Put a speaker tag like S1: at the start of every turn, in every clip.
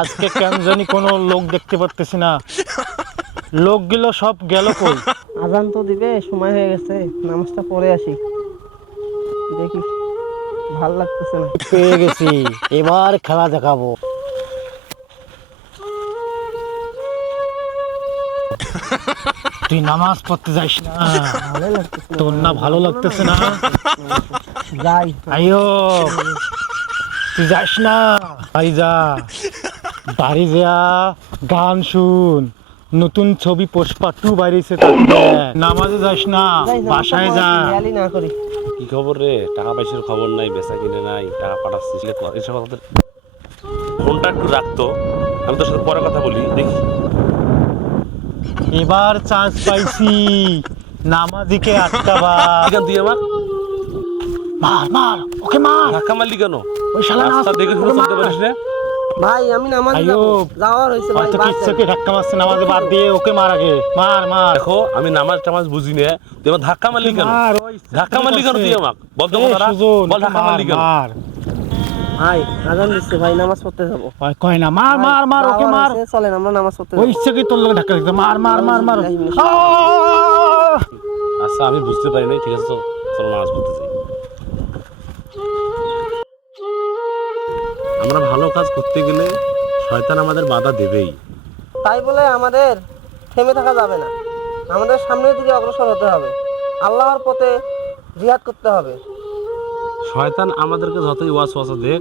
S1: আজকে কেন জানি কোনো লোক দেখতে পারতেছি না। লোকগুলো সব গেল কই?
S2: আজান তো দিবে সময় হয়ে গেছে নামাজটা পড়ে আসি। দেখি ভালো লাগতেছে না।
S1: পেয়ে গেছি এবার খেলা দেখাবো। তুই নামাজ পড়তে যাইস না তোর না ভালো লাগতেছে না?
S2: যাই।
S1: আইও তুই যাস না বাড়ি যা। বাড়ি যা গান শুন। নতুন ছবি পুষ্পা টু বাইরেছে নামাজে যাস না বাসায় যা।
S2: খেয়ালই না করি।
S3: কি খবর রে? টাকা পয়সার খবর নাই বেচা কিনে নাই টাকা পাঠাচ্ছিস এসব আমাদের ফোনটা একটু রাখতো আমি তোর সাথে পরে কথা বলি দেখি।
S1: এবার চান্স পাইছি। নামাজিকে আটকাবা
S3: তুই আমার?
S1: মার মার ওকে মার।
S3: ধাক্কা মারলি কেন?
S1: ওই শালা
S3: রাস্তা দেখে শুনে চলতে পারিস না?
S2: ভাই আমি নামাজ যাওয়ার হয়েছে ভাই দেন।
S1: ধাক্কা মারছে নামাজে বাদ দিয়ে ওকে মার আগে। মার মার।
S3: দেখো আমি নামাজ টামাজ বুঝি না। তুই আমার ধাক্কা মারলি কেন?
S1: মার, ওই
S3: ধাক্কা মারলি কেন তুই আমাকে? বল তো বল ধাক্কা মারলি কেন?
S1: মার।
S2: ভাই আজান দিচ্ছে ভাই নামাজ পড়তে যাব।
S1: ওই কয় না মার মার মার ওকে মার।
S2: চলেন আমরা নামাজ পড়তে
S1: ওই
S2: যাব।
S1: ইচ্ছে কি তোর লোক ধাক্কা দিতে মার মার মার মার।
S3: আচ্ছা আমি বুঝতে পারি নাই ঠিক আছে তো চলো নামাজ পড়তে যাই। আমরা ভালো কাজ করতে গেলে শয়তান আমাদের বাধা দেবেই।
S2: তাই বলে আমাদের থেমে থাকা যাবে না। আমাদের সামনের দিকে অগ্রসর হতে হবে। আল্লাহর পথে জিহাদ করতে হবে।
S3: শয়তান আমাদেরকে যতই ওয়াজ ওয়াসা দেখ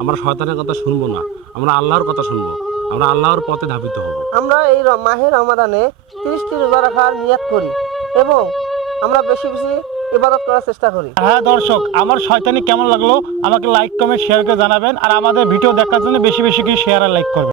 S3: আমরা শয়তানের কথা শুনব না। আমরা আল্লাহর কথা শুনব। আমরা আল্লাহর পথে ধাবিত হব।
S2: আমরা এই মাহের মাহে রমাদানে তিরিশটি রোজা রাখার নিয়াত করি এবং আমরা বেশি বেশি ইবাদত করার চেষ্টা করি।
S1: হ্যাঁ দর্শক, আমার শয়তানি কেমন লাগল? আমাকে লাইক কমেন্ট শেয়ার করে জানাবেন। আর আমাদের ভিডিও দেখার জন্য বেশি বেশি করে শেয়ার আর লাইক করবেন।